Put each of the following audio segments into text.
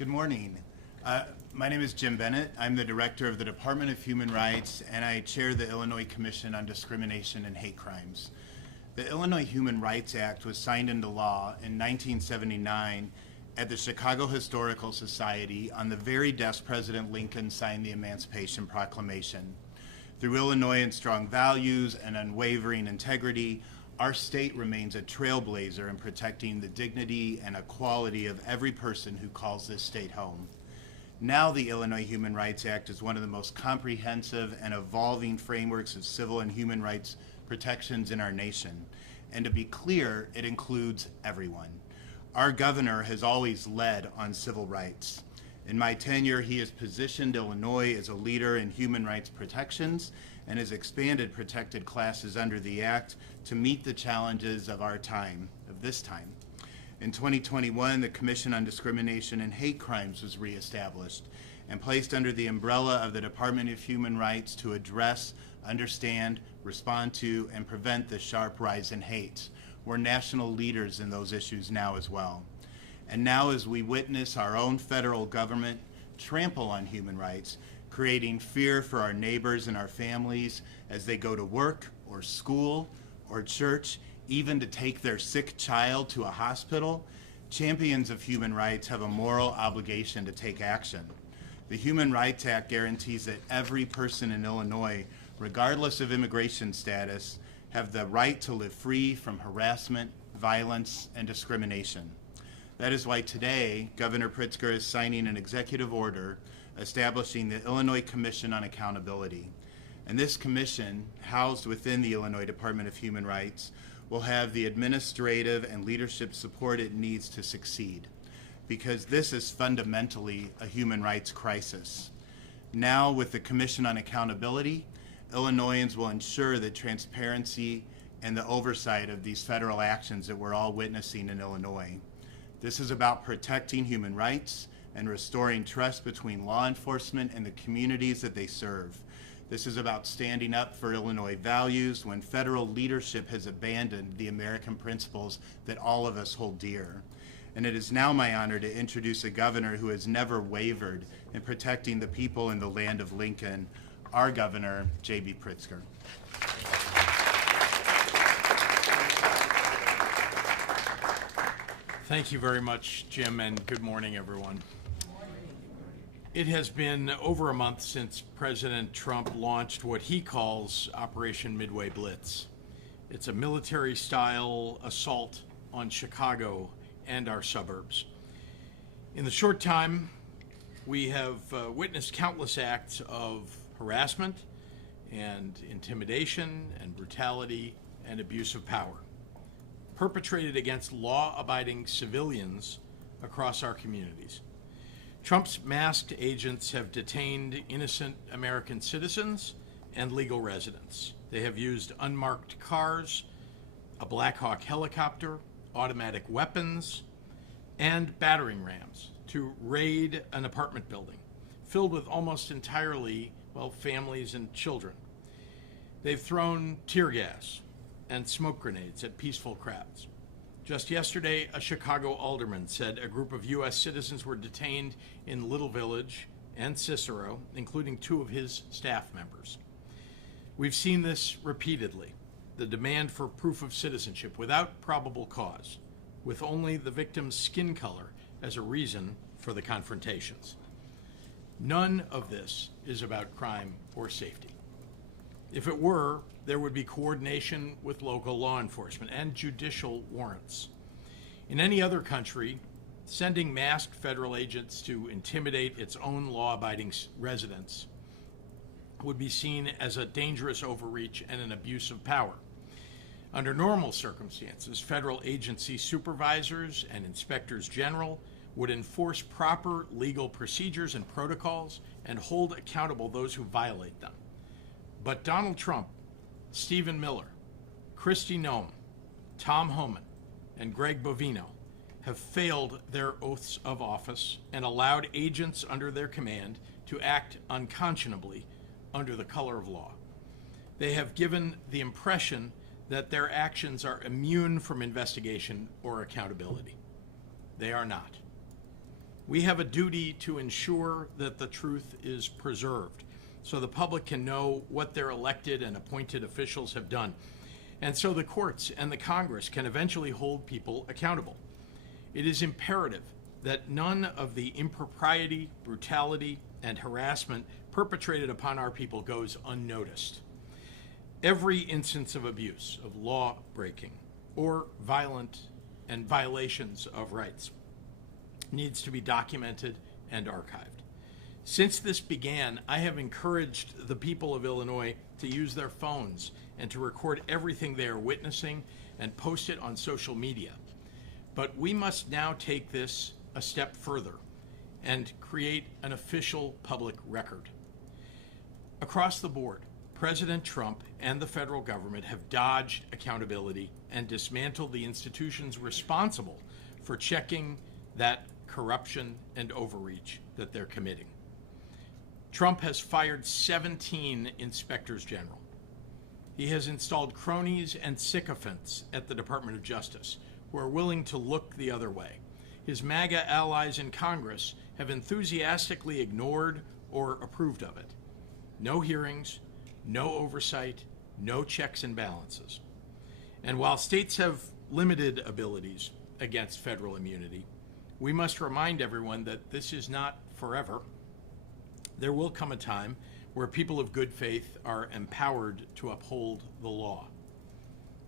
Good morning. My name is Jim Bennett. I'm the director of the Department of Human Rights, and I chair the Illinois Commission on Discrimination and Hate Crimes. The Illinois Human Rights Act was signed into law in 1979 at the Chicago Historical Society on the very desk President Lincoln signed the Emancipation Proclamation. Through Illinoisans' strong values and unwavering integrity, our state remains a trailblazer in protecting the dignity and equality of every person who calls this state home. Now the Illinois Human Rights Act is one of the most comprehensive and evolving frameworks of civil and human rights protections in our nation. And to be clear, it includes everyone. Our governor has always led on civil rights. In my tenure, he has positioned Illinois as a leader in human rights protections and has expanded protected classes under the Act to meet the challenges of our time, of this time. In 2021, the Commission on Discrimination and Hate Crimes was reestablished and placed under the umbrella of the Department of Human Rights to address, understand, respond to, and prevent the sharp rise in hate. We're national leaders in those issues now as well. And now as we witness our own federal government trample on human rights, creating fear for our neighbors and our families as they go to work or school or church, even to take their sick child to a hospital, champions of human rights have a moral obligation to take action. The Human Rights Act guarantees that every person in Illinois, regardless of immigration status, have the right to live free from harassment, violence, and discrimination. That is why today, Governor Pritzker is signing an executive order establishing the Illinois Commission on Accountability. And this commission, housed within the Illinois Department of Human Rights, will have the administrative and leadership support it needs to succeed, because this is fundamentally a human rights crisis. Now, with the Commission on Accountability, Illinoisans will ensure the transparency and the oversight of these federal actions that we're all witnessing in Illinois. This is about protecting human rights and restoring trust between law enforcement and the communities that they serve. This is about standing up for Illinois values when federal leadership has abandoned the American principles that all of us hold dear. And it is now my honor to introduce a governor who has never wavered in protecting the people in the land of Lincoln, our governor, J.B. Pritzker. Thank you very much, Jim, and good morning, everyone. It has been over a month since President Trump launched what he calls Operation Midway Blitz. It's a military-style assault on Chicago and our suburbs. In the short time, we have witnessed countless acts of harassment and intimidation and brutality and abuse of power, perpetrated against law-abiding civilians across our communities. Trump's masked agents have detained innocent American citizens and legal residents. They have used unmarked cars, a Black Hawk helicopter, automatic weapons, and battering rams to raid an apartment building filled with almost entirely, families and children. They've thrown tear gas and smoke grenades at peaceful crowds. Just yesterday, a Chicago alderman said a group of U.S. citizens were detained in Little Village and Cicero, including 2 of his staff members. We've seen this repeatedly, the demand for proof of citizenship without probable cause, with only the victim's skin color as a reason for the confrontations. None of this is about crime or safety. If it were, there would be coordination with local law enforcement and judicial warrants. In any other country, sending masked federal agents to intimidate its own law-abiding residents would be seen as a dangerous overreach and an abuse of power. Under normal circumstances, federal agency supervisors and inspectors general would enforce proper legal procedures and protocols and hold accountable those who violate them. But Donald Trump, Stephen Miller, Kristi Noem, Tom Homan, and Greg Bovino have failed their oaths of office and allowed agents under their command to act unconscionably under the color of law. They have given the impression that their actions are immune from investigation or accountability. They are not. We have a duty to ensure that the truth is preserved so the public can know what their elected and appointed officials have done, and so the courts and the Congress can eventually hold people accountable. It is imperative that none of the impropriety, brutality, and harassment perpetrated upon our people goes unnoticed. Every instance of abuse, of law breaking, or violent and violations of rights needs to be documented and archived. Since this began, I have encouraged the people of Illinois to use their phones and to record everything they are witnessing and post it on social media. But we must now take this a step further and create an official public record. Across the board, President Trump and the federal government have dodged accountability and dismantled the institutions responsible for checking that corruption and overreach that they're committing. Trump has fired 17 inspectors general. He has installed cronies and sycophants at the Department of Justice who are willing to look the other way. His MAGA allies in Congress have enthusiastically ignored or approved of it. No hearings, no oversight, no checks and balances. And while states have limited abilities against federal immunity, we must remind everyone that this is not forever. There will come a time where people of good faith are empowered to uphold the law.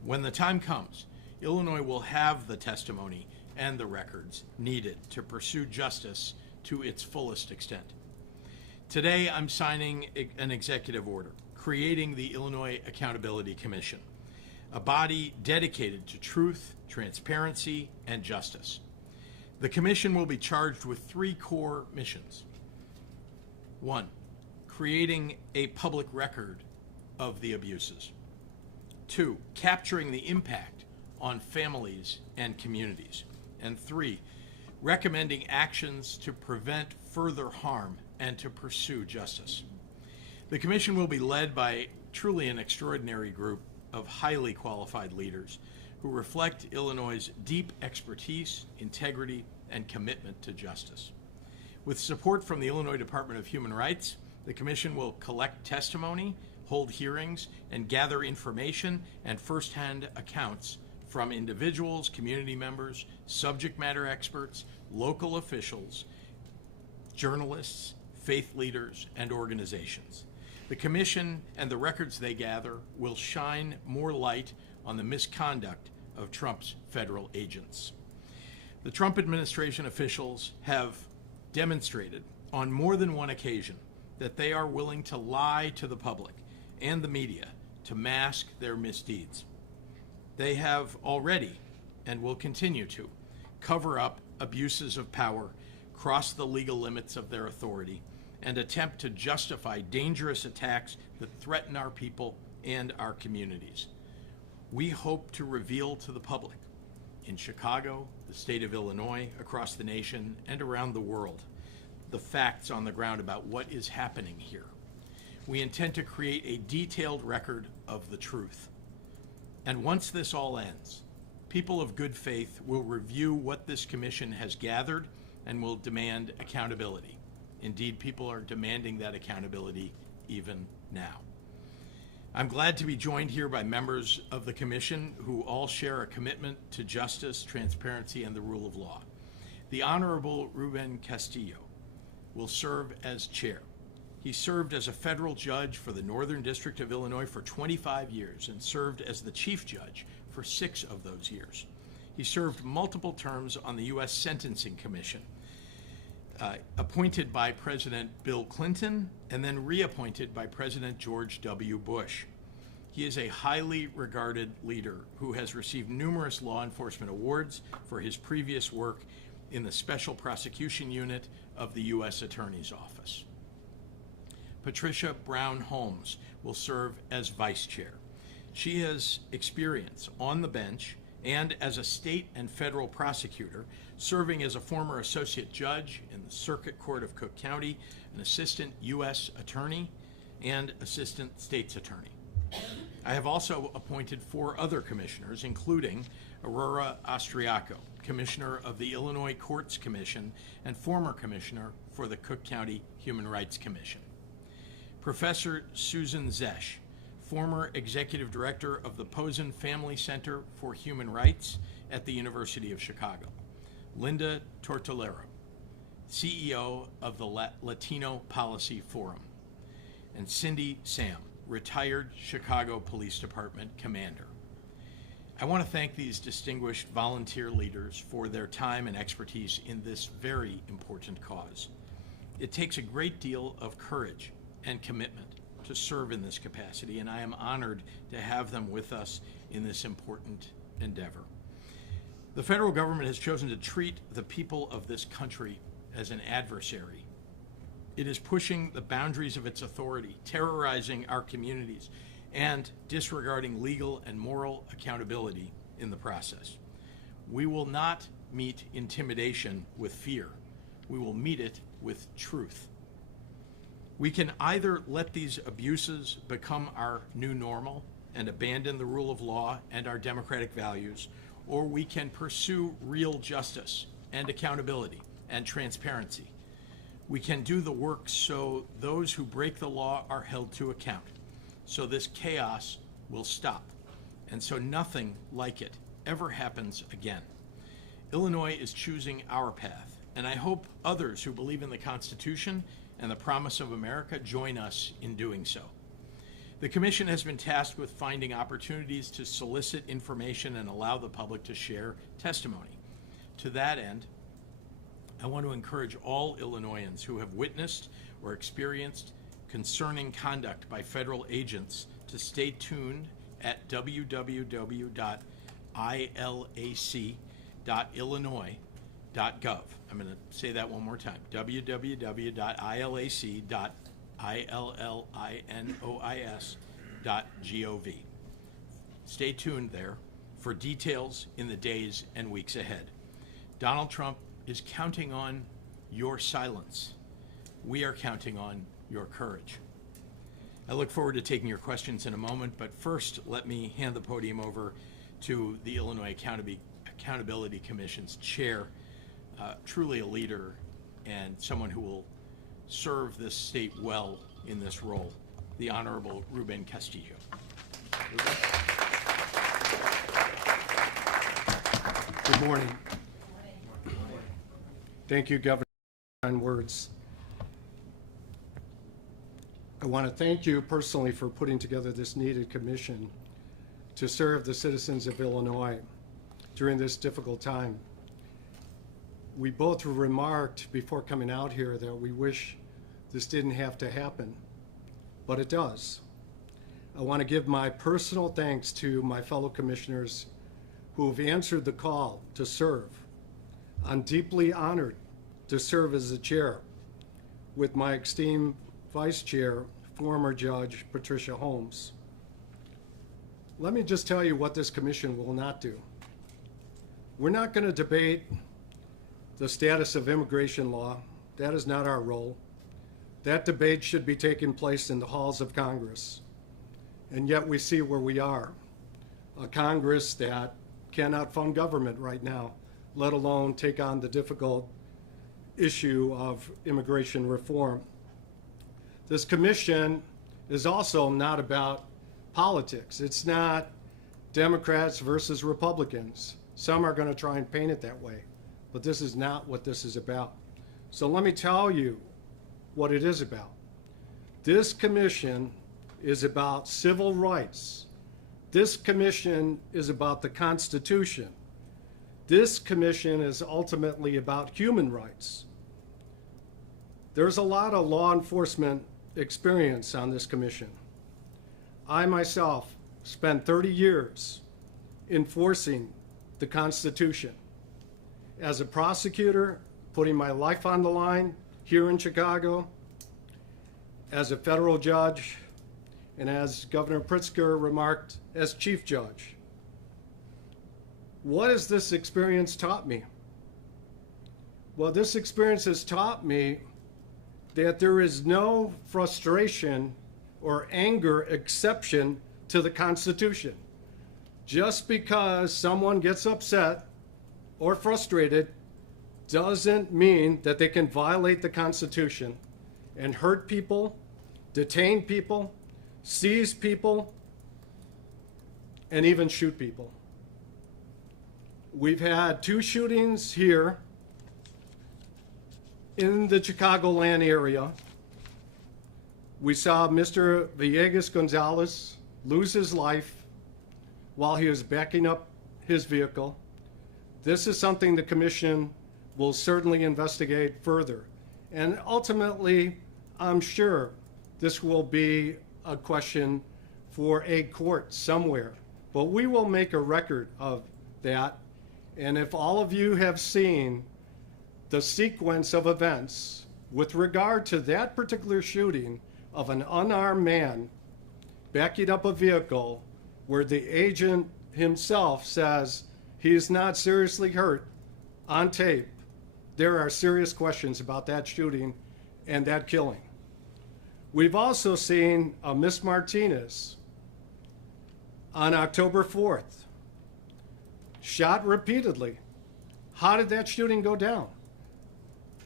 When the time comes, Illinois will have the testimony and the records needed to pursue justice to its fullest extent. Today, I'm signing an executive order creating the Illinois Accountability Commission, a body dedicated to truth, transparency, and justice. The commission will be charged with 3 core missions. 1, creating a public record of the abuses. 2, capturing the impact on families and communities. And 3, recommending actions to prevent further harm and to pursue justice. The commission will be led by truly an extraordinary group of highly qualified leaders who reflect Illinois' deep expertise, integrity, and commitment to justice. With support from the Illinois Department of Human Rights, the commission will collect testimony, hold hearings, and gather information and firsthand accounts from individuals, community members, subject matter experts, local officials, journalists, faith leaders, and organizations. The commission and the records they gather will shine more light on the misconduct of Trump's federal agents. The Trump administration officials have demonstrated on more than one occasion that they are willing to lie to the public and the media to mask their misdeeds. They have already, and will continue to, cover up abuses of power, cross the legal limits of their authority, and attempt to justify dangerous attacks that threaten our people and our communities. We hope to reveal to the public, in Chicago, the state of Illinois, across the nation, and around the world, the facts on the ground about what is happening here. We intend to create a detailed record of the truth. And once this all ends, people of good faith will review what this commission has gathered and will demand accountability. Indeed, people are demanding that accountability even now. I'm glad to be joined here by members of the commission who all share a commitment to justice, transparency, and the rule of law. The Honorable Ruben Castillo will serve as chair. He served as a federal judge for the Northern District of Illinois for 25 years and served as the chief judge for 6 of those years. He served multiple terms on the U.S. Sentencing Commission, appointed by President Bill Clinton and then reappointed by President George W. Bush. He is a highly regarded leader who has received numerous law enforcement awards for his previous work in the Special Prosecution Unit of the U.S. Attorney's Office. Patricia Brown Holmes will serve as vice chair. She has experience on the bench and as a state and federal prosecutor, serving as a former associate judge in the Circuit Court of Cook County, an assistant U.S. attorney, and assistant state's attorney. I have also appointed 4 other commissioners, including Aurora Austriaco, Commissioner of the Illinois Courts Commission and former Commissioner for the Cook County Human Rights Commission. Professor Susan Zesch, former Executive Director of the Posen Family Center for Human Rights at the University of Chicago. Linda Tortolero, CEO of the Latino Policy Forum. And Cindy Sam, retired Chicago Police Department Commander. I want to thank these distinguished volunteer leaders for their time and expertise in this very important cause. It takes a great deal of courage and commitment to serve in this capacity, and I am honored to have them with us in this important endeavor. The federal government has chosen to treat the people of this country as an adversary. It is pushing the boundaries of its authority, terrorizing our communities, and disregarding legal and moral accountability in the process. We will not meet intimidation with fear. We will meet it with truth. We can either let these abuses become our new normal and abandon the rule of law and our democratic values, or we can pursue real justice and accountability and transparency. We can do the work so those who break the law are held to account, so this chaos will stop, and so nothing like it ever happens again. Illinois is choosing our path, and I hope others who believe in the Constitution and the promise of America join us in doing so. The Commission has been tasked with finding opportunities to solicit information and allow the public to share testimony. To that end, I want to encourage all Illinoisans who have witnessed or experienced concerning conduct by federal agents to stay tuned at www.ilac.illinois.gov. I'm going to say that one more time, www.ilac.illinois.gov. Stay tuned there for details in the days and weeks ahead. Donald Trump is counting on your silence. We are counting on your courage. I look forward to taking your questions in a moment, but first let me hand the podium over to the Illinois Accountability Commission's chair, truly a leader and someone who will serve this state well in this role, the Honorable Ruben Castillo. Good morning. Thank you, Governor, for kind words. I want to thank you personally for putting together this needed commission to serve the citizens of Illinois during this difficult time. We both remarked before coming out here that we wish this didn't have to happen, but it does. I want to give my personal thanks to my fellow commissioners who have answered the call to serve. I'm deeply honored to serve as the chair with my esteemed vice chair, former Judge Patricia Holmes. Let me just tell you what this commission will not do. We're not going to debate the status of immigration law. That is not our role. That debate should be taking place in the halls of Congress. And yet we see where we are, a Congress that cannot fund government right now, let alone take on the difficult issue of immigration reform. This commission is also not about politics. It's not Democrats versus Republicans. Some are going to try and paint it that way, but this is not what this is about. So let me tell you what it is about. This commission is about civil rights. This commission is about the Constitution. This commission is ultimately about human rights. There's a lot of law enforcement experience on this commission. I myself spent 30 years enforcing the Constitution. As a prosecutor, putting my life on the line here in Chicago, as a federal judge, and as Governor Pritzker remarked, as chief judge. What has this experience taught me? Well, this experience has taught me that there is no frustration or anger exception to the Constitution. Just because someone gets upset or frustrated doesn't mean that they can violate the Constitution and hurt people, detain people, seize people, and even shoot people. We've had 2 shootings here in the Chicagoland area. We saw Mr. Villegas Gonzalez lose his life while he was backing up his vehicle. This is something the commission will certainly investigate further. And ultimately, I'm sure this will be a question for a court somewhere. But we will make a record of that. And if all of you have seen the sequence of events with regard to that particular shooting of an unarmed man backing up a vehicle where the agent himself says he's not seriously hurt on tape, there are serious questions about that shooting and that killing. We've also seen a Miss Martinez on October 4th, shot repeatedly. How did that shooting go down?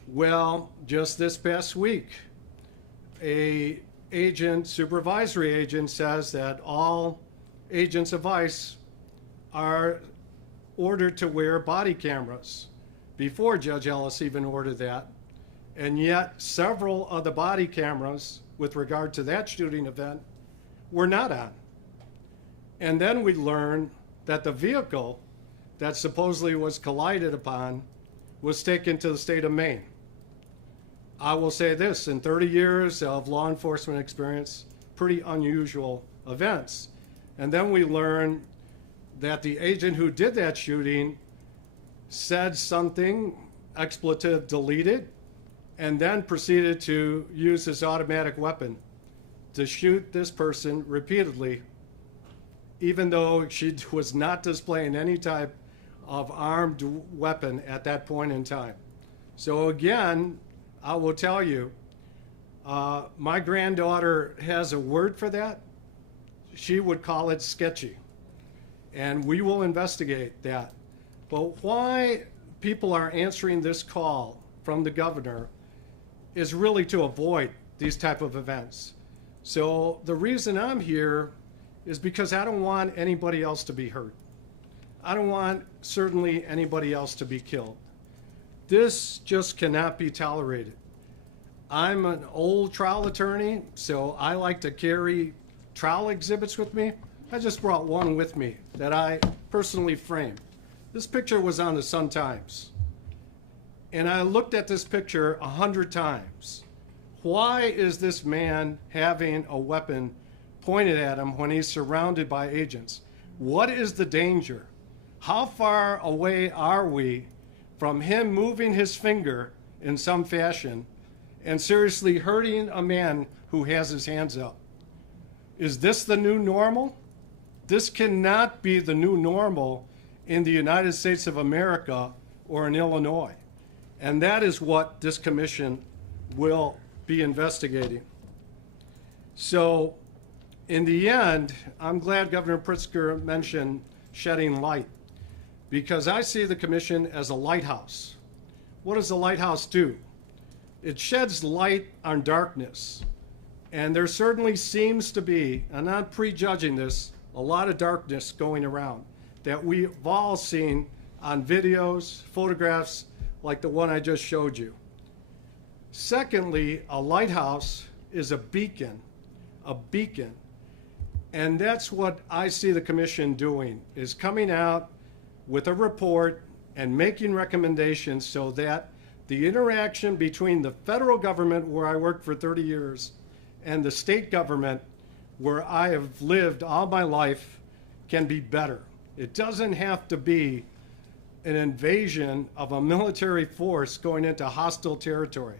Well, just this past week, a supervisory agent says that all agents of ICE are ordered to wear body cameras before Judge Ellis even ordered that. And yet several of the body cameras with regard to that shooting event were not on. And then we learned that the vehicle that supposedly was collided upon was taken to the state of Maine. I will say this, in 30 years of law enforcement experience, pretty unusual events. And then we learned that the agent who did that shooting said something, expletive deleted, and then proceeded to use his automatic weapon to shoot this person repeatedly, even though she was not displaying any type of armed weapon at that point in time. So again, I will tell you, my granddaughter has a word for that. She would call it sketchy. And we will investigate that. But why people are answering this call from the governor is really to avoid these type of events. So the reason I'm here is because I don't want anybody else to be hurt. I don't want certainly anybody else to be killed. This just cannot be tolerated. I'm an old trial attorney, so I like to carry trial exhibits with me. I just brought one with me that I personally framed. This picture was on the Sun-Times. And I looked at this picture 100 times. Why is this man having a weapon pointed at him when he's surrounded by agents? What is the danger? How far away are we from him moving his finger in some fashion and seriously hurting a man who has his hands up? Is this the new normal? This cannot be the new normal in the United States of America or in Illinois. And that is what this commission will be investigating. So in the end, I'm glad Governor Pritzker mentioned shedding light, because I see the commission as a lighthouse. What does a lighthouse do? It sheds light on darkness. And there certainly seems to be, and I'm prejudging this, a lot of darkness going around that we've all seen on videos, photographs like the one I just showed you. Secondly, a lighthouse is a beacon, and that's what I see the commission doing, is coming out with a report and making recommendations so that the interaction between the federal government, where I worked for 30 years, and the state government, where I have lived all my life, can be better. It doesn't have to be an invasion of a military force going into hostile territory.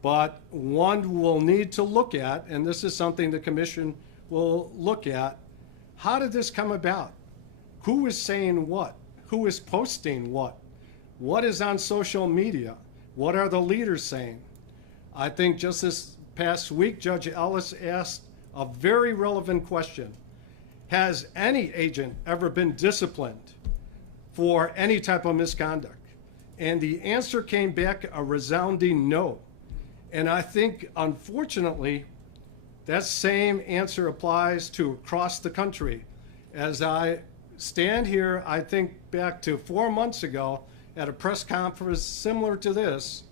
But one will need to look at, and this is something the commission will look at, how did this come about? Who is saying what? Who is posting what? What is on social media? What are the leaders saying? I think just this past week, Judge Ellis asked a very relevant question. has any agent ever been disciplined for any type of misconduct? And the answer came back a resounding no. And I think, unfortunately, that same answer applies to across the country. As I stand here, I think back to 4 months ago at a press conference similar to this,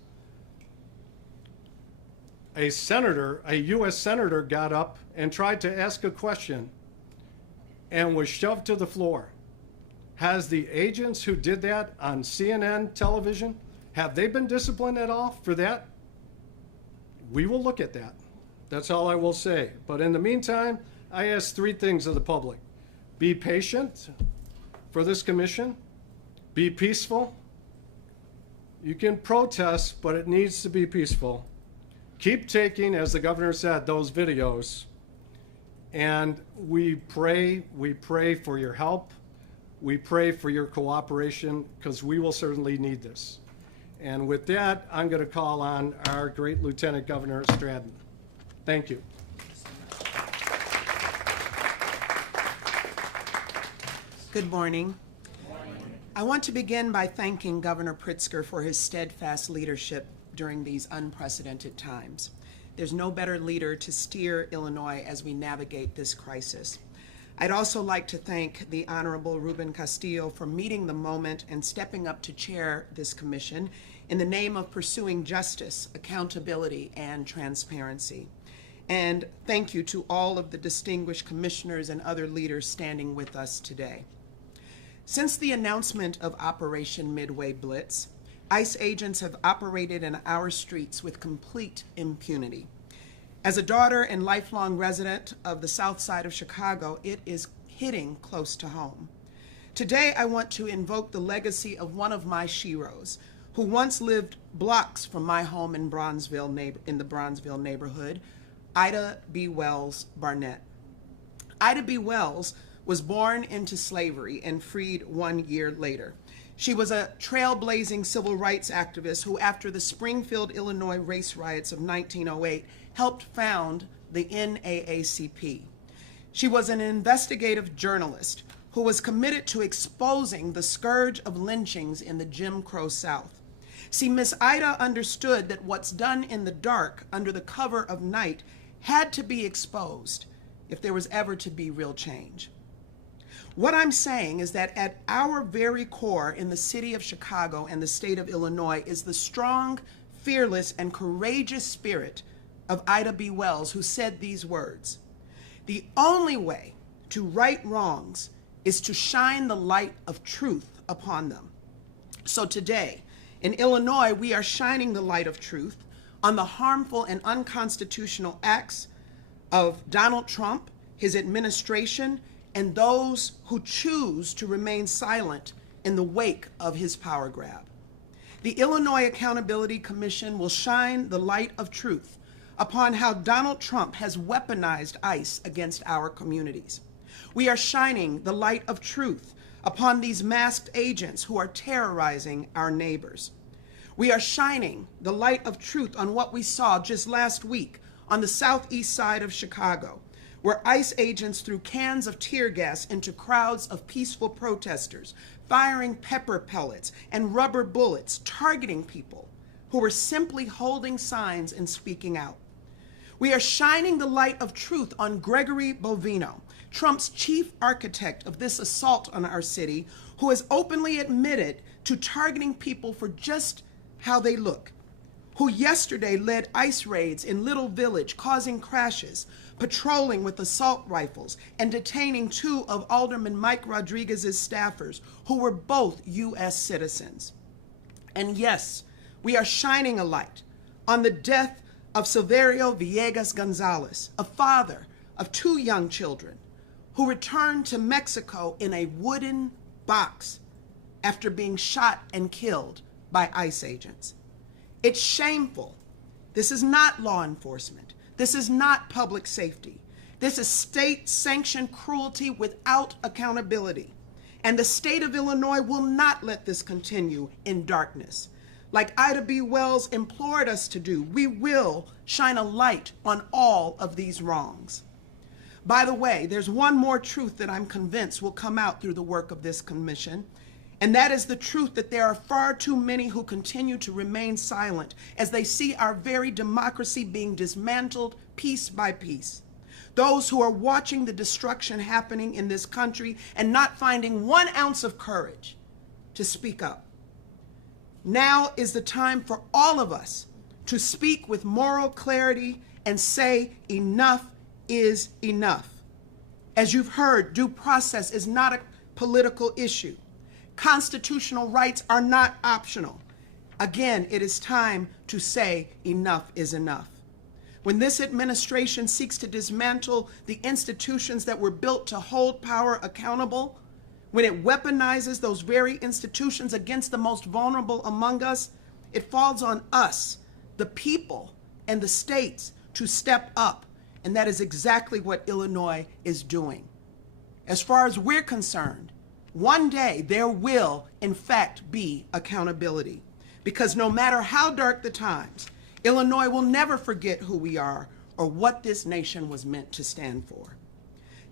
a U.S. senator got up and tried to ask a question and was shoved to the floor. Has the agents who did that on CNN television, have they been disciplined at all for that? We will look at that. That's all I will say. But in the meantime, I ask three things of the public. Be patient for this commission. Be peaceful. You can protest, but it needs to be peaceful. Keep taking, as the governor said, those videos. And we pray for your help. We pray for your cooperation, because we will certainly need this. And with that, I'm going to call on our great Lieutenant Governor Stratton. Thank you. Good morning. I want to begin by thanking Governor Pritzker for his steadfast leadership during these unprecedented times. There's no better leader to steer Illinois as we navigate this crisis. I'd also like to thank the Honorable Ruben Castillo for meeting the moment and stepping up to chair this commission in the name of pursuing justice, accountability, and transparency. And thank you to all of the distinguished commissioners and other leaders standing with us today. Since the announcement of Operation Midway Blitz, ICE agents have operated in our streets with complete impunity. As a daughter and lifelong resident of the South Side of Chicago, it is hitting close to home. Today, I want to invoke the legacy of one of my sheroes, who once lived blocks from my home in the Bronzeville neighborhood, Ida B. Wells Barnett. Ida B. Wells was born into slavery and freed 1 year later. She was a trailblazing civil rights activist who, after the Springfield, Illinois race riots of 1908, helped found the NAACP. She was an investigative journalist who was committed to exposing the scourge of lynchings in the Jim Crow South. See, Miss Ida understood that what's done in the dark under the cover of night had to be exposed if there was ever to be real change. What I'm saying is that at our very core in the city of Chicago and the state of Illinois is the strong, fearless, and courageous spirit of Ida B. Wells, who said these words: "The only way to right wrongs is to shine the light of truth upon them." So today, in Illinois, we are shining the light of truth on the harmful and unconstitutional acts of Donald Trump, his administration, and those who choose to remain silent in the wake of his power grab. The Illinois Accountability Commission will shine the light of truth upon how Donald Trump has weaponized ICE against our communities. We are shining the light of truth upon these masked agents who are terrorizing our neighbors. We are shining the light of truth on what we saw just last week on the southeast side of Chicago, where ICE agents threw cans of tear gas into crowds of peaceful protesters, firing pepper pellets and rubber bullets, targeting people who were simply holding signs and speaking out. We are shining the light of truth on Gregory Bovino, Trump's chief architect of this assault on our city, who has openly admitted to targeting people for just how they look, who yesterday led ICE raids in Little Village, causing crashes, patrolling with assault rifles, and detaining two of Alderman Mike Rodriguez's staffers, who were both U.S. citizens. And yes, we are shining a light on the death of Silverio Villegas Gonzalez, a father of two young children, who returned to Mexico in a wooden box after being shot and killed by ICE agents. It's shameful. This is not law enforcement. This is not public safety. This is state-sanctioned cruelty without accountability. And the state of Illinois will not let this continue in darkness. Like Ida B. Wells implored us to do, we will shine a light on all of these wrongs. By the way, there's one more truth that I'm convinced will come out through the work of this commission, and that is the truth that there are far too many who continue to remain silent as they see our very democracy being dismantled piece by piece. Those who are watching the destruction happening in this country and not finding 1 ounce of courage to speak up. Now is the time for all of us to speak with moral clarity and say enough is enough. As you've heard, due process is not a political issue. Constitutional rights are not optional. Again, it is time to say enough is enough. When this administration seeks to dismantle the institutions that were built to hold power accountable, when it weaponizes those very institutions against the most vulnerable among us, it falls on us, the people and the states, to step up. And that is exactly what Illinois is doing. As far as we're concerned, one day there will, in fact, be accountability. Because no matter how dark the times, Illinois will never forget who we are or what this nation was meant to stand for.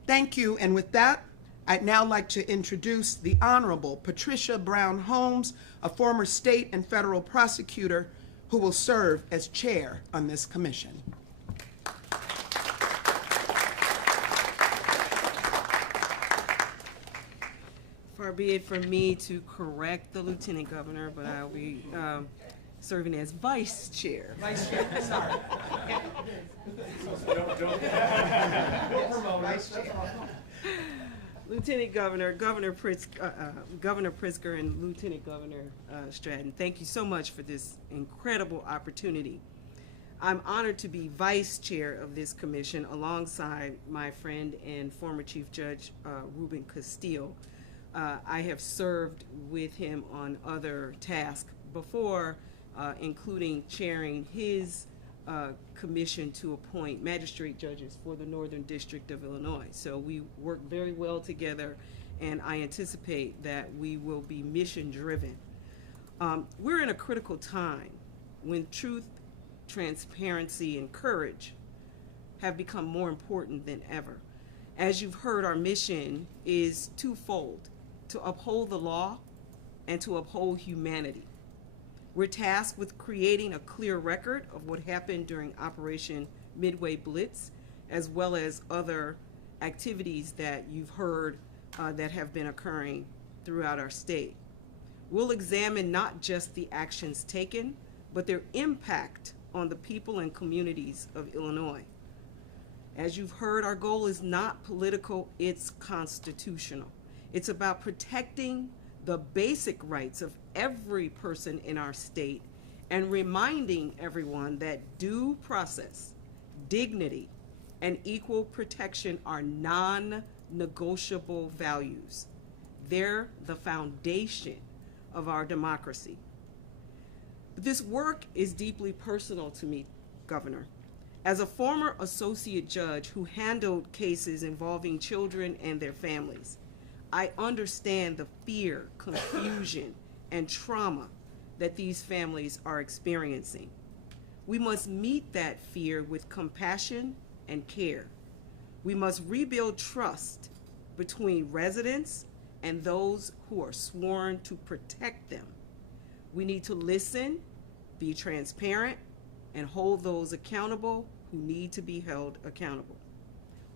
Thank you, and with that, I'd now like to introduce the Honorable Patricia Brown Holmes, a former state and federal prosecutor who will serve as chair on this commission. Far be it from me to correct the lieutenant governor, but I'll be serving as vice chair. Vice Chair, sorry. Vice Chair. Lieutenant Governor, Governor Pritzker, and Lieutenant Governor Stratton, thank you so much for this incredible opportunity. I'm honored to be vice chair of this commission alongside my friend and former Chief Judge Ruben Castillo. I have served with him on other tasks before, including chairing his commission to appoint magistrate judges for the Northern District of Illinois. So we work very well together, and I anticipate that we will be mission driven. We're in a critical time when truth, transparency, and courage have become more important than ever. As you've heard, our mission is twofold: to uphold the law and to uphold humanity. We're tasked with creating a clear record of what happened during Operation Midway Blitz, as well as other activities that you've heard that have been occurring throughout our state. We'll examine not just the actions taken, but their impact on the people and communities of Illinois. As you've heard, our goal is not political, it's constitutional. It's about protecting the basic rights of every person in our state and reminding everyone that due process, dignity, and equal protection are non-negotiable values. They're the foundation of our democracy. But this work is deeply personal to me, Governor. As a former associate judge who handled cases involving children and their families, I understand the fear, confusion, and trauma that these families are experiencing. We must meet that fear with compassion and care. We must rebuild trust between residents and those who are sworn to protect them. We need to listen, be transparent, and hold those accountable who need to be held accountable.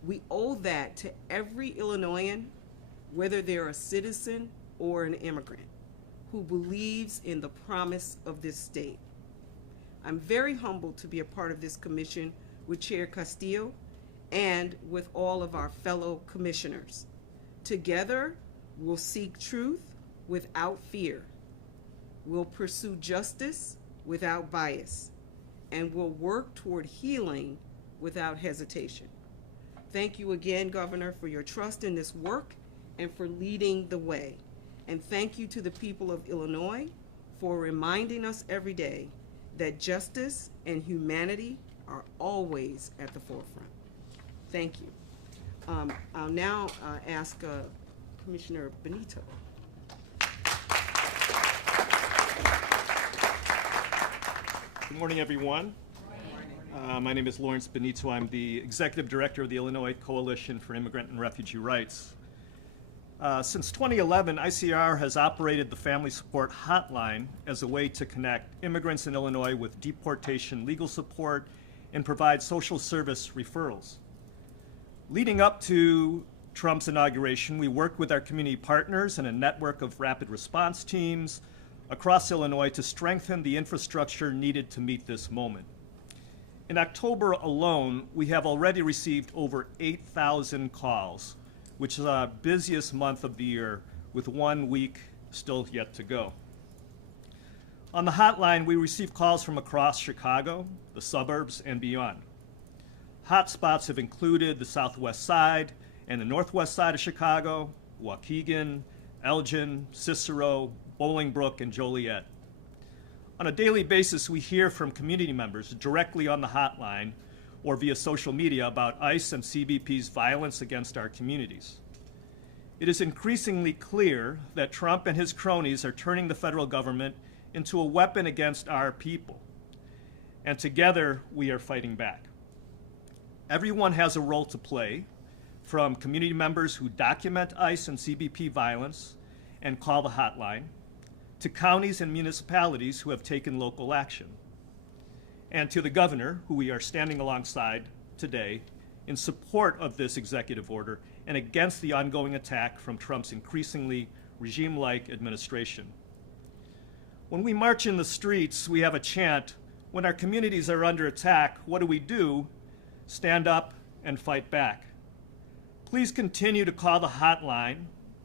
We owe that to every Illinoisan, whether they're a citizen or an immigrant, who believes in the promise of this state. I'm very humbled to be a part of this commission with Chair Castillo and with all of our fellow commissioners. Together, we'll seek truth without fear. We'll pursue justice without bias, and we'll work toward healing without hesitation. Thank you again, Governor, for your trust in this work and for leading the way. And thank you to the people of Illinois for reminding us every day that justice and humanity are always at the forefront. Thank you. I'll now ask Commissioner Benito. Good morning, everyone. My name is Lawrence Benito. I'm the Executive Director of the Illinois Coalition for Immigrant and Refugee Rights. Since 2011, ICR has operated the Family Support Hotline as a way to connect immigrants in Illinois with deportation legal support and provide social service referrals. Leading up to Trump's inauguration, we worked with our community partners and a network of rapid response teams across Illinois to strengthen the infrastructure needed to meet this moment. In October alone, we have already received over 8,000 calls, which is our busiest month of the year, with 1 week still yet to go. On the hotline, we receive calls from across Chicago, the suburbs, and beyond. Hotspots have included the southwest side and the northwest side of Chicago, Waukegan, Elgin, Cicero, Bolingbrook, and Joliet. On a daily basis, we hear from community members directly on the hotline or via social media about ICE and CBP's violence against our communities. It is increasingly clear that Trump and his cronies are turning the federal government into a weapon against our people. And together, we are fighting back. Everyone has a role to play, from community members who document ICE and CBP violence and call the hotline, to counties and municipalities who have taken local action, and to the governor, who we are standing alongside today in support of this executive order and against the ongoing attack from Trump's increasingly regime-like administration. When we march in the streets, we have a chant, when our communities are under attack, what do? Stand up and fight back. Please continue to call the hotline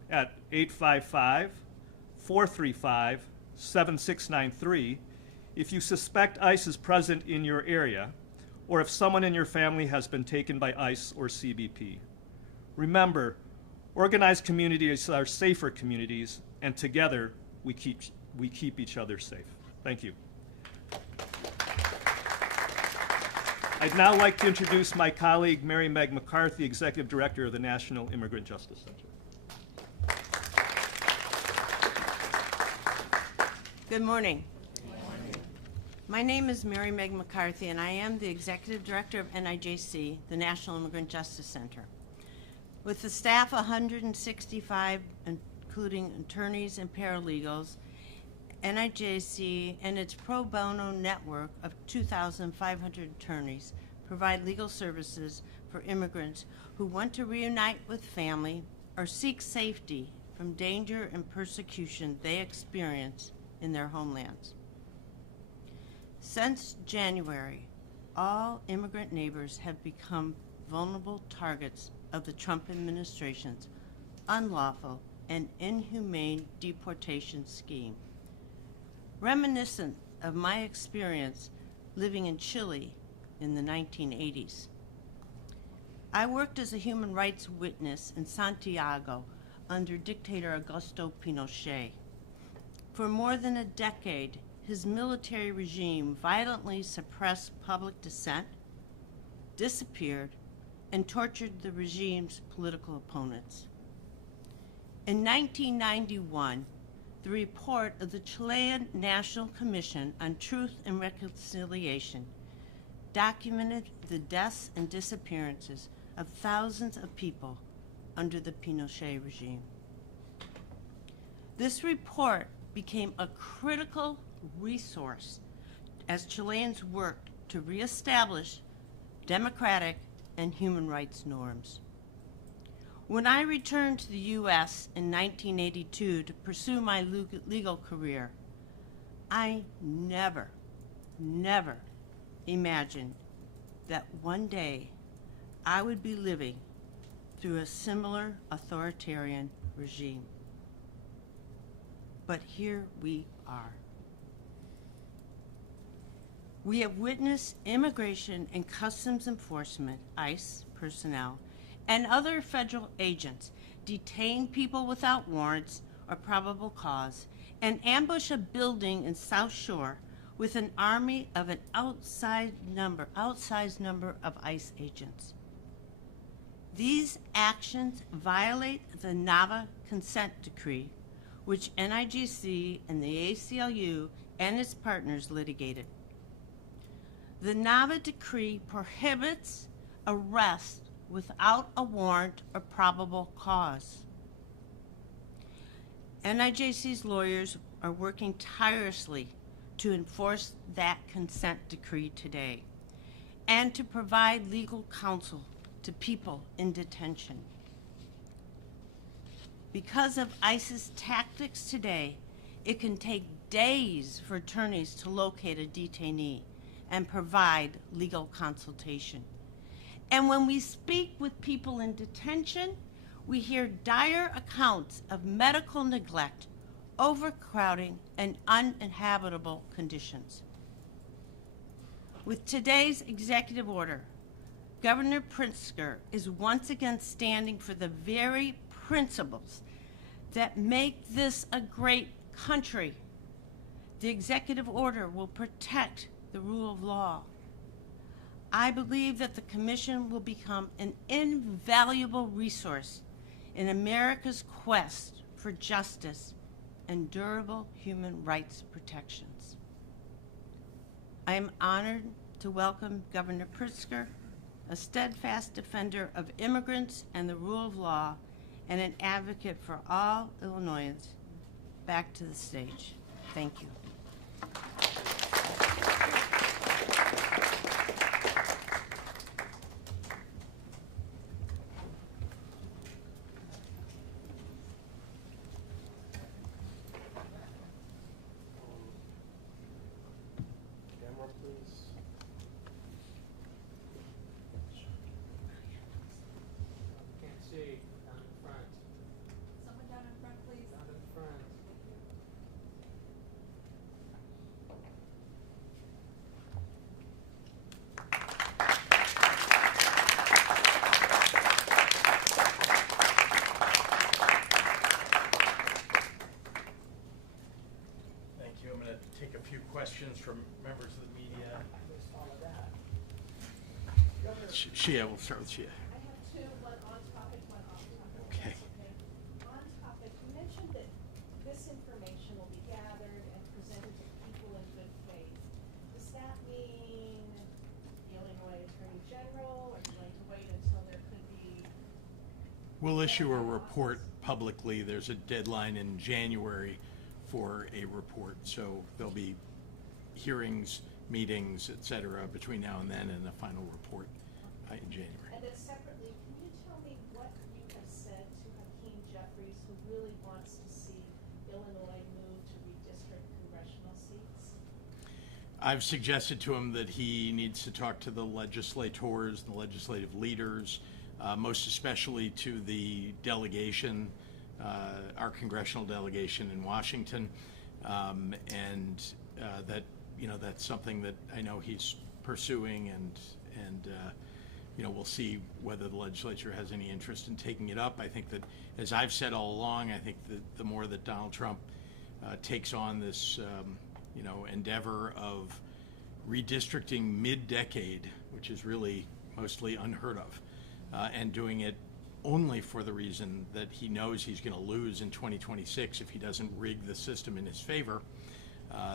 at 855-435-7693 if you suspect ICE is present in your area or if someone in your family has been taken by ICE or CBP. Remember, organized communities are safer communities, and together we keep each other safe. Thank you. I'd now like to introduce my colleague, Mary Meg McCarthy, Executive Director of the National Immigrant Justice Center. Good morning. My name is Mary Meg McCarthy, and I am the Executive Director of NIJC, the National Immigrant Justice Center. With the staff 165, including attorneys and paralegals, NIJC and its pro bono network of 2,500 attorneys provide legal services for immigrants who want to reunite with family or seek safety from danger and persecution they experience in their homelands. Since January, all immigrant neighbors have become vulnerable targets of the Trump administration's unlawful and inhumane deportation scheme. Reminiscent of my experience living in Chile in the 1980s. I worked as a human rights witness in Santiago under dictator Augusto Pinochet. For more than a decade, his military regime violently suppressed public dissent, disappeared, and tortured the regime's political opponents. In 1991, the report of the Chilean National Commission on Truth and Reconciliation documented the deaths and disappearances of thousands of people under the Pinochet regime. This report became a critical resource as Chileans worked to reestablish democratic and human rights norms. When I returned to the U.S. in 1982 to pursue my legal career, I never imagined that one day I would be living through a similar authoritarian regime. But here we are. We have witnessed Immigration and Customs Enforcement, ICE personnel, and other federal agents detain people without warrants or probable cause and ambush a building in South Shore with an army of an outsized number of ICE agents. These actions violate the NAVA consent decree, which NIJC and the ACLU and its partners litigated. The NAVA decree prohibits arrest without a warrant or probable cause. NIJC's lawyers are working tirelessly to enforce that consent decree today and to provide legal counsel to people in detention. Because of ICE's tactics today, it can take days for attorneys to locate a detainee and provide legal consultation. And when we speak with people in detention, we hear dire accounts of medical neglect, overcrowding, and uninhabitable conditions. With today's executive order, Governor Pritzker is once again standing for the very principles that make this a great country. The executive order will protect the rule of law. I believe that the Commission will become an invaluable resource in America's quest for justice and durable human rights protections. I am honored to welcome Governor Pritzker, a steadfast defender of immigrants and the rule of law, and an advocate for all Illinoisans, back to the stage. Thank you. Can't see. Down in front. Someone down in front, please. Down in front. Thank you. I'm going to take a few questions from members of the media. Shia, we'll start with Shia. I have two, one on topic, one off topic. Okay. On topic, you mentioned that this information will be gathered and presented to people in good faith. Does that mean the Illinois Attorney General, or are you going to wait until there could be? We'll issue a report publicly. There's a deadline in January for a report, so there'll be hearings, meetings, et cetera, between now and then, and a final report in January. And then separately, can you tell me what you have said to Hakeem Jeffries, who really wants to see Illinois move to redistrict congressional seats? I've suggested to him that he needs to talk to the legislators, the legislative leaders, most especially to the delegation, our congressional delegation in Washington, and that, you know, that's something that I know he's pursuing, and you know, we'll see whether the legislature has any interest in taking it up. I think that, as I've said all along, I think that the more that Donald Trump takes on this, you know, endeavor of redistricting mid-decade, which is really mostly unheard of, and doing it only for the reason that he knows he's going to lose in 2026 if he doesn't rig the system in his favor,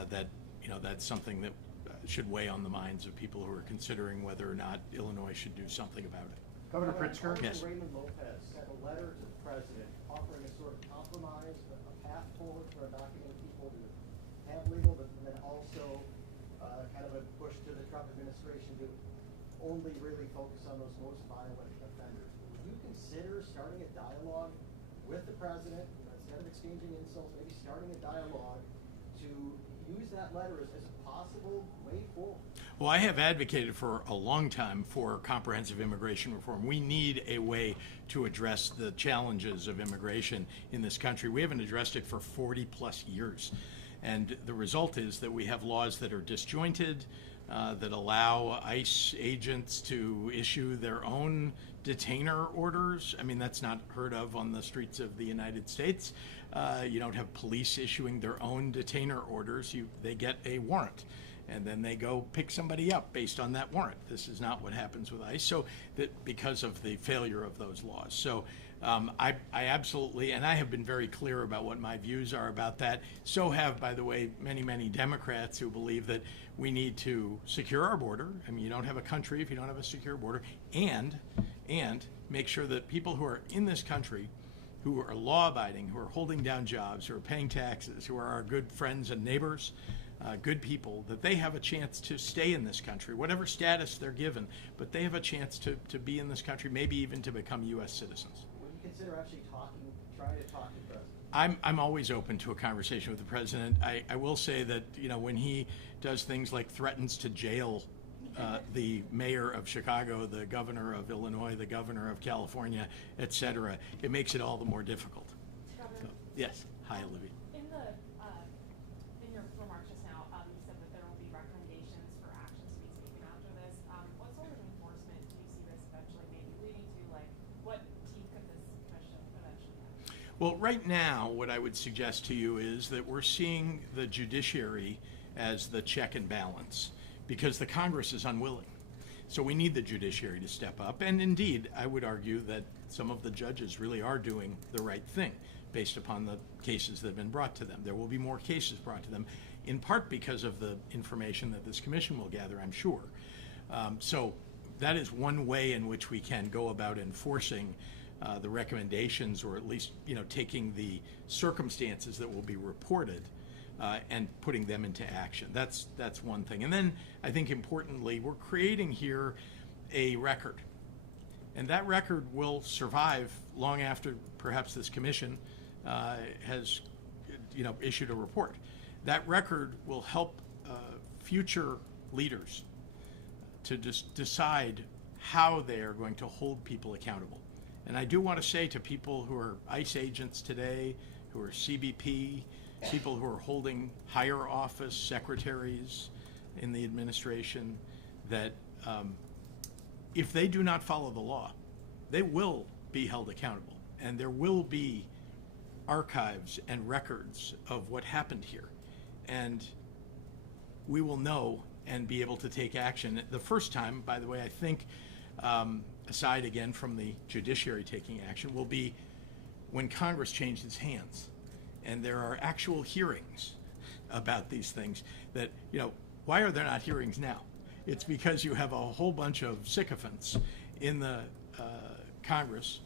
that, you know, that's something that should weigh on the minds of people who are considering whether or not Illinois should do something about it. Governor Pritzker? Yes. Raymond Lopez sent a letter to the president offering a sort of compromise, a path forward for undocumented people to have legal, but then also kind of a push to the Trump administration to only really focus on those most violent offenders. Would you consider starting a dialogue with the president, you know, instead of exchanging insults, maybe starting a dialogue to use that letter as a possible way forward? Well, I have advocated for a long time for comprehensive immigration reform. We need a way to address the challenges of immigration in this country. We haven't addressed it for 40 plus years. And the result is that we have laws that are disjointed, that allow ICE agents to issue their own detainer orders. I mean, that's not heard of on the streets of the United States. You don't have police issuing their own detainer orders. They get a warrant, and then they go pick somebody up based on that warrant. This is not what happens with ICE. So that because of the failure of those laws. So I absolutely, and I have been very clear about what my views are about that. So have, by the way, many Democrats who believe that we need to secure our border. I mean, you don't have a country if you don't have a secure border, and make sure that people who are in this country, who are law-abiding, who are holding down jobs, who are paying taxes, who are our good friends and neighbors, good people, that they have a chance to stay in this country, whatever status they're given, but they have a chance to be in this country, maybe even to become U.S. citizens. Would you consider actually trying to talk to the president? I'm always open to a conversation with the president. I will say that, you know, when he does things like threatens to jail the mayor of Chicago, the governor of Illinois, the governor of California, et cetera, it makes it all the more difficult. So, yes. Hi, Olivia. In your remarks just now, you said that there will be recommendations for actions to be taken after this. What sort of enforcement do you see this eventually maybe leading to? Like, what teeth could this commission eventually have? Well, right now, what I would suggest to you is that we're seeing the judiciary as the check and balance, because the Congress is unwilling. So we need the judiciary to step up. And indeed, I would argue that some of the judges really are doing the right thing based upon the cases that have been brought to them. There will be more cases brought to them, in part because of the information that this commission will gather, I'm sure. So that is one way in which we can go about enforcing the recommendations, or at least, you know, taking the circumstances that will be reported and putting them into action. That's one thing. And then I think importantly, we're creating here a record. And that record will survive long after perhaps this commission has, you know, issued a report. That record will help future leaders to just decide how they are going to hold people accountable. And I do want to say to people who are ICE agents today, who are CBP, people who are holding higher office, secretaries in the administration, that if they do not follow the law, they will be held accountable. And there will be archives and records of what happened here. And we will know and be able to take action. The first time, by the way, I think, aside again from the judiciary taking action, will be when Congress changes hands. And there are actual hearings about these things that, you know, why are there not hearings now? It's because you have a whole bunch of sycophants in the Congress.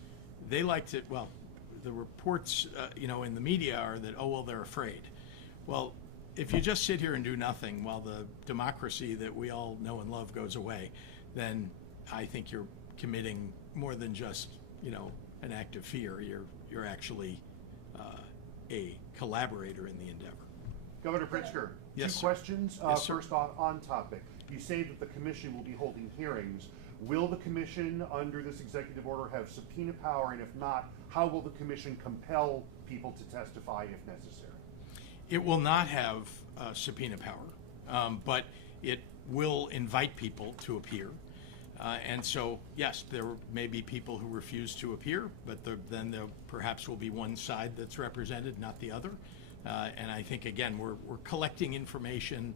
They like to, well, the reports, you know, in the media are that, oh, well, they're afraid. Well, if you just sit here and do nothing while the democracy that we all know and love goes away, then I think you're committing more than just, you know, an act of fear. You're actually a collaborator in the endeavor. Governor Pritzker, Yes, two sir. questions. Yes, sir. First on topic. You say that the commission will be holding hearings. Will the commission, under this executive order, have subpoena power? And if not, how will the commission compel people to testify if necessary? It will not have subpoena power, but it will invite people to appear. And so, yes, there may be people who refuse to appear, but then there perhaps will be one side that's represented, not the other. And I think, again, we're collecting information,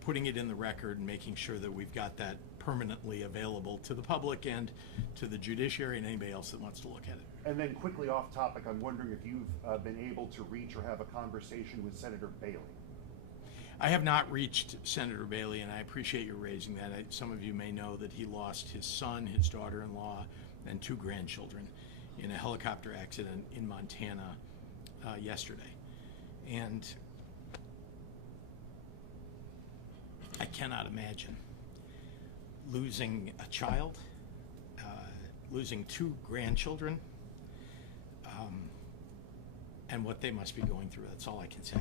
putting it in the record, and making sure that we've got that permanently available to the public and to the judiciary and anybody else that wants to look at it. And then quickly off topic, I'm wondering if you've been able to reach or have a conversation with Senator Bailey. I have not reached Senator Bailey, and I appreciate you raising that. Some of you may know that he lost his son, his daughter-in-law, and 2 grandchildren in a helicopter accident in Montana yesterday. And I cannot imagine losing a child, losing 2 grandchildren, and what they must be going through. That's all I can say.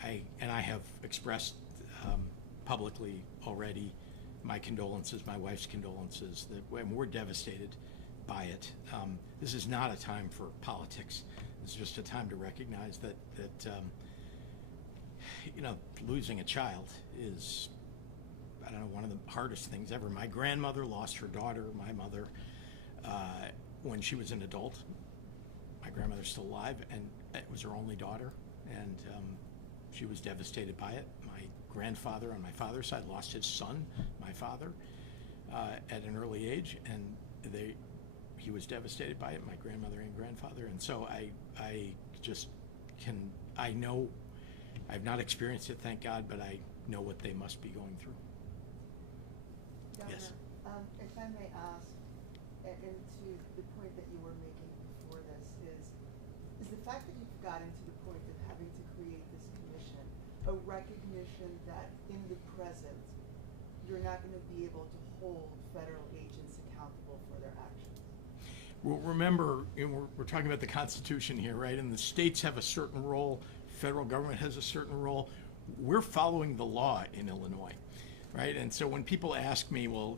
I have expressed publicly already my condolences, my wife's condolences, and we're devastated by it. This is not a time for politics. It's just a time to recognize that you know, losing a child is, I don't know, one of the hardest things ever. My grandmother lost her daughter, my mother, when she was an adult. My grandmother's still alive, and it was her only daughter, and she was devastated by it. My grandfather on my father's side lost his son, my father, at an early age, and he was devastated by it, my grandmother and grandfather, and so I just can, I know, I've not experienced it, thank God, but I know what they must be going through. Yes. If I may ask, and to the point that you were making before this, is the fact that you've gotten to the point of having to create this commission a recognition that in the present, you're not going to be able to hold federal agents accountable for their actions? Well, remember, we're talking about the Constitution here, right? And the states have a certain role, federal government has a certain role. We're following the law in Illinois, right? And so when people ask me, well,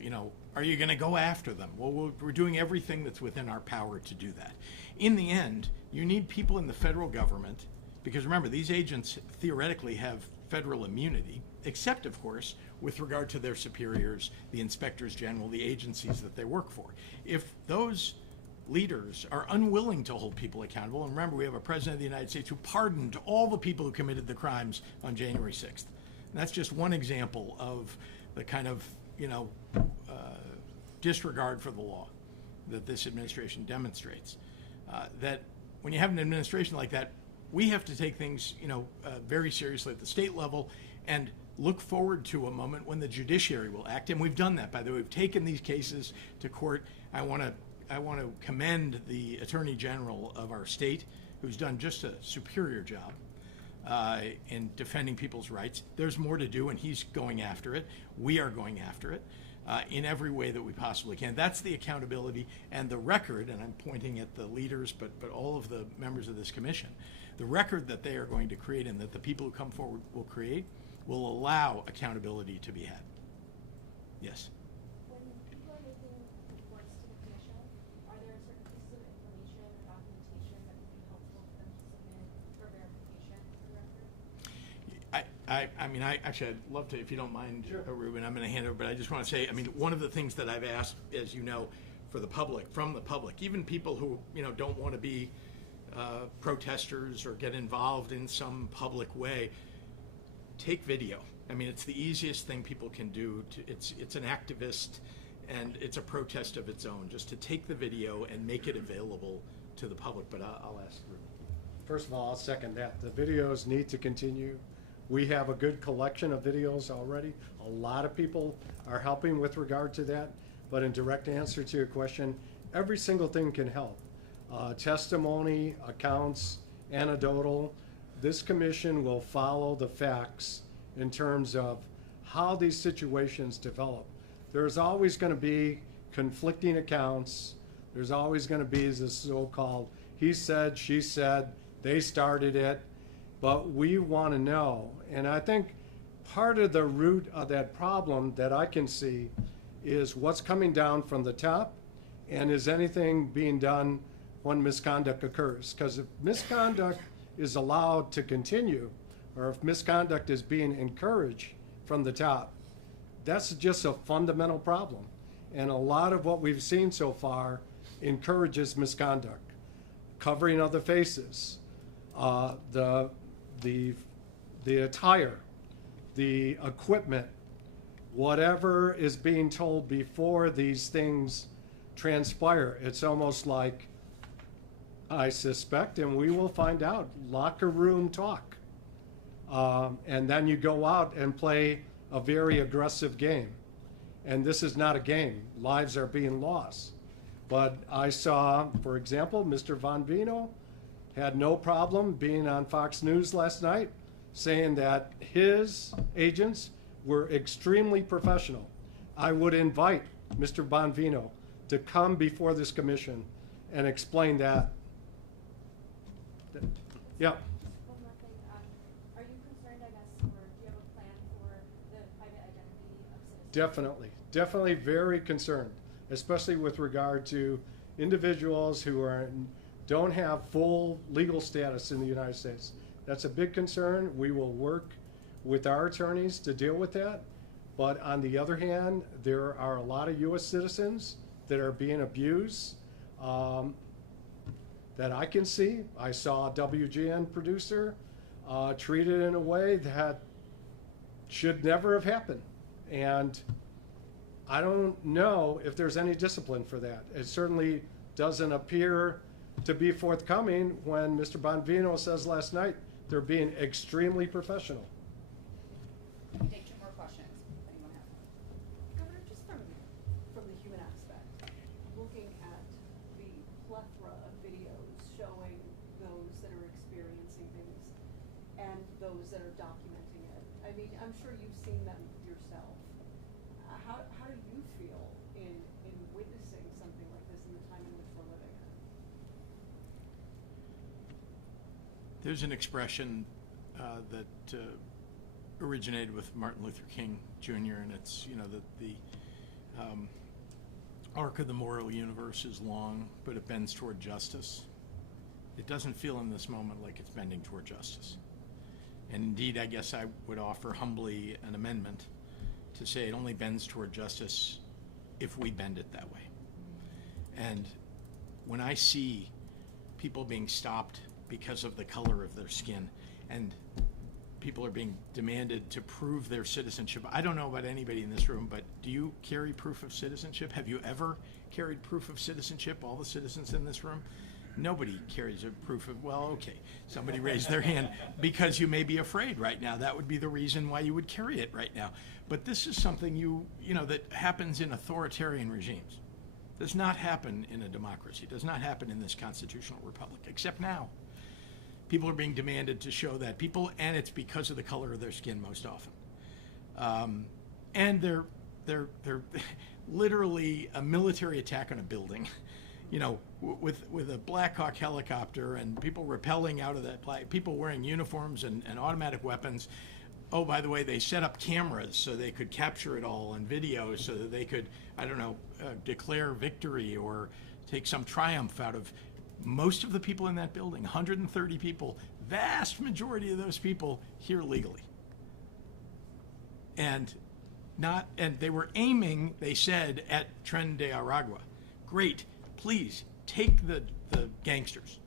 are you going to go after them? Well, we're doing everything that's within our power to do that. In the end, you need people in the federal government, because remember, these agents theoretically have federal immunity, except, of course, with regard to their superiors, the inspectors general, the agencies that they work for. If those leaders are unwilling to hold people accountable, and remember, we have a president of the United States who pardoned all the people who committed the crimes on January 6th. And that's just one example of the kind of, disregard for the law that this administration demonstrates. That when you have an administration like that, we have to take things, very seriously at the state level and look forward to a moment when the judiciary will act. And we've done that, by the way. We've taken these cases to court. I want to commend the Attorney General of our state, who's done just a superior job in defending people's rights. There's more to do, and he's going after it. We are going after it in every way that we possibly can. That's the accountability and the record, and I'm pointing at the leaders, but all of the members of this commission. The record that they are going to create and that the people who come forward will create will allow accountability to be had. Yes? When people are making reports to the commission, are there certain pieces of information or documentation that would be helpful for them to submit for verification of the record? I'd love to, if you don't mind, Ruben, I'm going to hand it over, but I just want to say, one of the things that I've asked, as you know, from the public, even people who, don't want to be protesters or get involved in some public way, take video. It's the easiest thing people can do. It's an activist, and it's a protest of its own, just to take the video and make it available to the public. But I'll ask Ruben. First of all, I'll second that. The videos need to continue. We have a good collection of videos already. A lot of people are helping with regard to that. But in direct answer to your question, every single thing can help. Testimony, accounts, anecdotal. This commission will follow the facts in terms of how these situations develop. There's always going to be conflicting accounts. There's always going to be this so-called he said, she said, they started it. But we want to know, and I think part of the root of that problem that I can see is what's coming down from the top, and is anything being done when misconduct occurs? Because if misconduct is allowed to continue, or if misconduct is being encouraged from the top, that's just a fundamental problem. And a lot of what we've seen so far encourages misconduct. Covering of the faces, the attire, the equipment, whatever is being told before these things transpire. It's almost like, I suspect, and we will find out, locker room talk. And then you go out and play a very aggressive game. And this is not a game. Lives are being lost. But I saw, for example, Mr. Von Vino had no problem being on Fox News last night saying that his agents were extremely professional. I would invite Mr. Bonvino to come before this commission and explain that. Yeah. One more thing. Are you concerned, I guess, or do you have a plan for the private identity of citizens? Definitely very concerned, especially with regard to individuals who don't have full legal status in the United States. That's a big concern. We will work with our attorneys to deal with that. But on the other hand, there are a lot of U.S. citizens that are being abused that I can see. I saw a WGN producer treated in a way that should never have happened. And I don't know if there's any discipline for that. It's certainly doesn't appear to be forthcoming when Mr. Bonvino says last night they're being extremely professional. Take two more questions, if anyone has one. Governor, just from the human aspect, looking at the plethora of videos showing those that are experiencing things and those that are documenting it. I mean, I'm sure you've seen them yourself. How do you feel in witnessing something like this in the time in which we're living in? There's an expression that originated with Martin Luther King Jr., and it's, that the arc of the moral universe is long, but it bends toward justice. It doesn't feel in this moment like it's bending toward justice. And indeed, I guess I would offer humbly an amendment to say it only bends toward justice if we bend it that way. And when I see people being stopped because of the color of their skin, and people are being demanded to prove their citizenship. I don't know about anybody in this room, but do you carry proof of citizenship? Have you ever carried proof of citizenship, all the citizens in this room? Nobody carries a proof of, well, okay, somebody raised their hand because you may be afraid right now. That would be the reason why you would carry it right now. But this is something that happens in authoritarian regimes. Does not happen in a democracy, does not happen in this constitutional republic, except now. People are being demanded to show that people, and it's because of the color of their skin most often. And they're literally a military attack on a building, with a Black Hawk helicopter and people rappelling out of that, people wearing uniforms and automatic weapons. Oh, by the way, they set up cameras so they could capture it all on video so that they could, declare victory or take some triumph out of. Most of the people in that building, 130 people, vast majority of those people here legally. And they were aiming, they said, at Tren de Aragua. Great, please take the gangsters,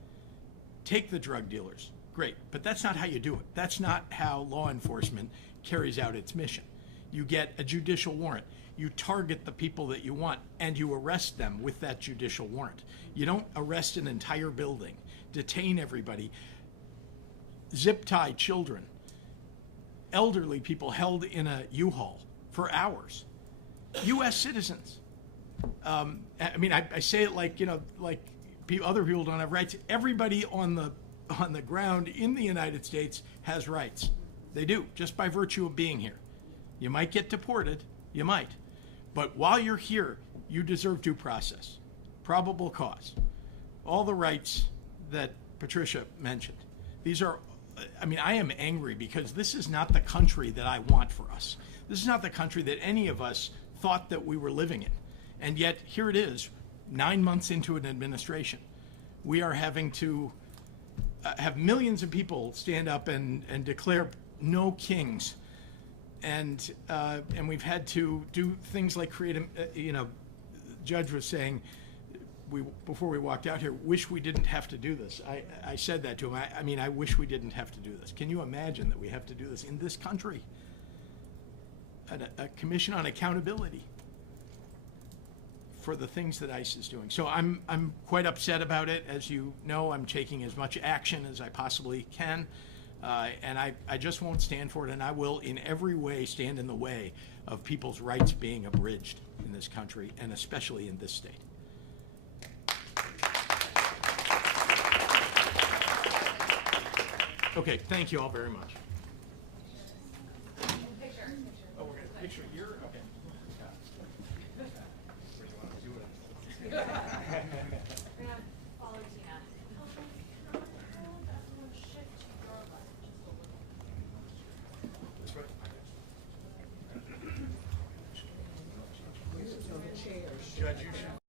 take the drug dealers. Great, but that's not how you do it. That's not how law enforcement carries out its mission. You get a judicial warrant. You target the people that you want, and you arrest them with that judicial warrant. You don't arrest an entire building, detain everybody, zip-tie children, elderly people held in a U-Haul for hours, U.S. citizens. I say it like other people don't have rights. Everybody on the ground in the United States has rights. They do, just by virtue of being here. You might get deported, you might. But while you're here, you deserve due process, probable cause, all the rights that Patricia mentioned. These are, I am angry because this is not the country that I want for us. This is not the country that any of us thought that we were living in. And yet, here it is, 9 months into an administration. We are having to have millions of people stand up and declare no kings. And we've had to do things like create Judge was saying, before we walked out here, wish we didn't have to do this. I said that to him. I wish we didn't have to do this. Can you imagine that we have to do this in this country? A commission on accountability for the things that ICE is doing. So I'm quite upset about it. As you know, I'm taking as much action as I possibly can. And I just won't stand for it, and I will in every way stand in the way of people's rights being abridged in this country, and especially in this state. Okay, thank you all very much. Picture. Oh, we're going to picture here? Okay. Where do you want to do it? We're gonna follow Tina. This way? So the chairs. Judge, you should.